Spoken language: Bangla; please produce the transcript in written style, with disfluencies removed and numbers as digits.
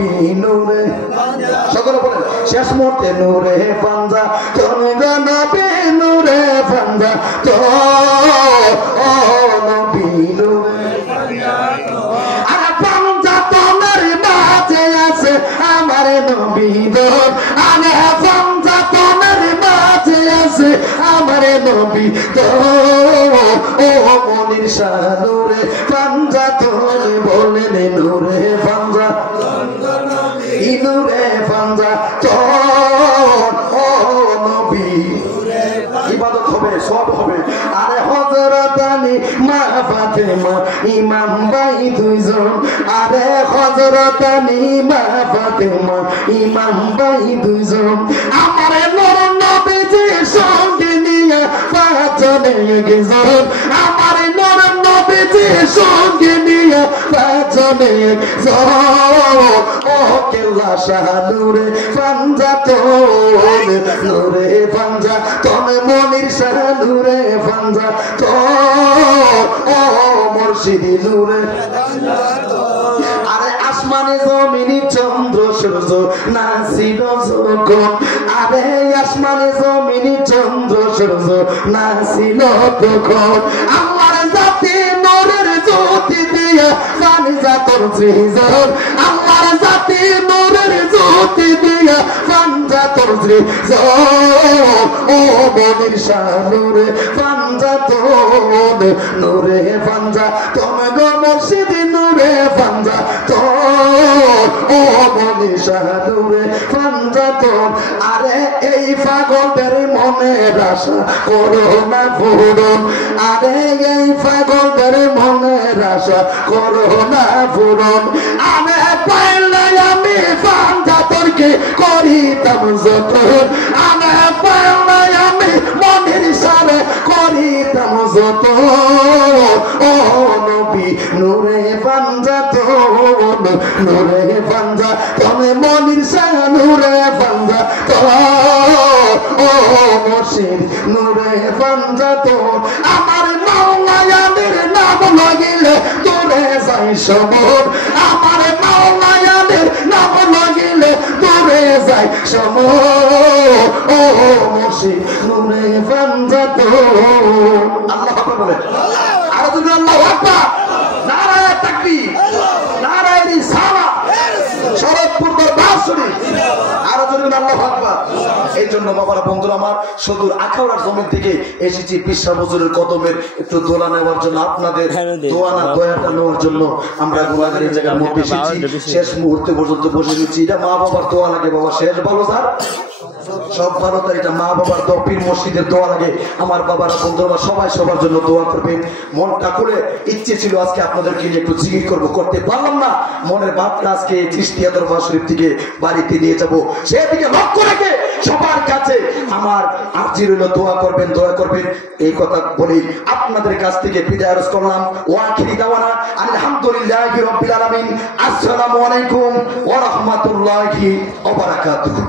নবী নূরে সকলে বলেন শেষ মুহূর্তে নূরে পাঞ্জা তুমি গো নবী নূরে পাঞ্জা তো ও নবী নূরে আর পাঞ্জা তোমার মাঝে আছে আমার নবী গো আরে পাঞ্জা তোমার মাঝে আছে আমার নবী তো ও মনির শাহ নূরে পাঞ্জা তুমি বলেন নূরে পাঞ্জা নূরে পাঞ্জা তো ও নবী ইবাদত হবে সব হবে আরে হযরত আলী মা ফাতেমা ইমাম ভাই দুইজন আরে হযরত আলী মা ফাতেমা ইমাম ভাই দুইজন আমার নূর নবীজির সঙ্গে নিয়ে পাঁচজনে গেছেন আমার নূর নবীজির সঙ্গে নিয়ে পাঁচজনে ও কেল্লা শাহ নূরে পাঞ্জা তো নূরে পাঞ্জা তুমি মনির শাহ নূরে পাঞ্জা তো ও মুর্শিদি নূরে আরে আসমানে জমিনে চন্দ্র সূর্য নাছিল যখন আরে আসমানে জমিনে চন্দ্র সূর্য নাছিল তখন আমার জাতি নূরের জ্যোতি দিয়া জানি জাতর সৃজন আমার জাতি নূরের জ্যোতি দিয়া পাঞ্জা তোর সৃজন ও মনির শাহ নূরে পাঞ্জা তোর নূরে পাঞ্জা তুমি গো মুর্শিদি নূরে পাঞ্জা তোর ও মনির শাহ নূরে পাঞ্জা তোর আরে এই পাগলদের মনের আশা করো না পূরণ আরে এই পাগলদের মনের আশা করো না পূরণ আমি পাইলে আমি পাঞ্জা তোরকে করিতাম যতন আমি পাইলে আমি মনির সারে করিতাম যতন ও নবী নূরে পাঞ্জা তোর নূরে পাঞ্জা তুমি মনির শাহ নূরে পাঞ্জা তোর ও মুর্শিদ নূরে পাঞ্জা তোর আমার মাওলায়ানের নাম লাগিলে তোরে যাই সমর আমার মাওলায়ানের নাম লাগিলে তোরে যাই সমর ও মুর্শিদ নূরে পাঞ্জা তোর আল্লাহু আকবার বলে আর তুমি আল্লাহু আকবার নারায়ে তাকবীর নারায়ে রিসালাত শরৎপুর দরবার শরীফ আর তুমি আল্লাহু আকবার এই জন্য বাবারা বন্ধুরা আমার সুদূর আখাউড়ার জমিন থেকে এসেছি পিসা হুজুরের কদমের একটু দোয়া নেওয়ার জন্য আপনাদের দোয়া না দয়াটা নেওয়ার জন্য আমরা গুনাহগার এই জায়গার মধ্যে এসেছি শেষ মুহূর্তে পর্যন্ত বসে রয়েছি এটা মা বাবার দোয়া লাগে বাবা শেষ ভালো স্যার সব ভালো তার এটা মা বাবার দোয়া পীর মসজিদের দোয়া লাগে আমার বাবার বন্ধুরা সবাই সবার জন্য দোয়া করবেন মনটা করে ইচ্ছে ছিল আজকে আপনাদেরকে নিয়ে একটু জিকির করবো করতে পারলাম না মনের ভাবটা আজকে চিশতিয়া দরবার শরীফ থেকে বাড়িতে নিয়ে যাবো সেদিকে লক্ষ্য রেখে সবার কাছে আমার আরজি রইল দোয়া করবেন এই কথা বলি আপনাদের কাছ থেকে বিদায় আরজ করলাম ওয়াখিরি দাওয়ানা আলহামদুলিল্লাহি রাব্বিল আলামিন আসসালামু আলাইকুম ওয়া রাহমাতুল্লাহি ওয়া বারাকাতুহু।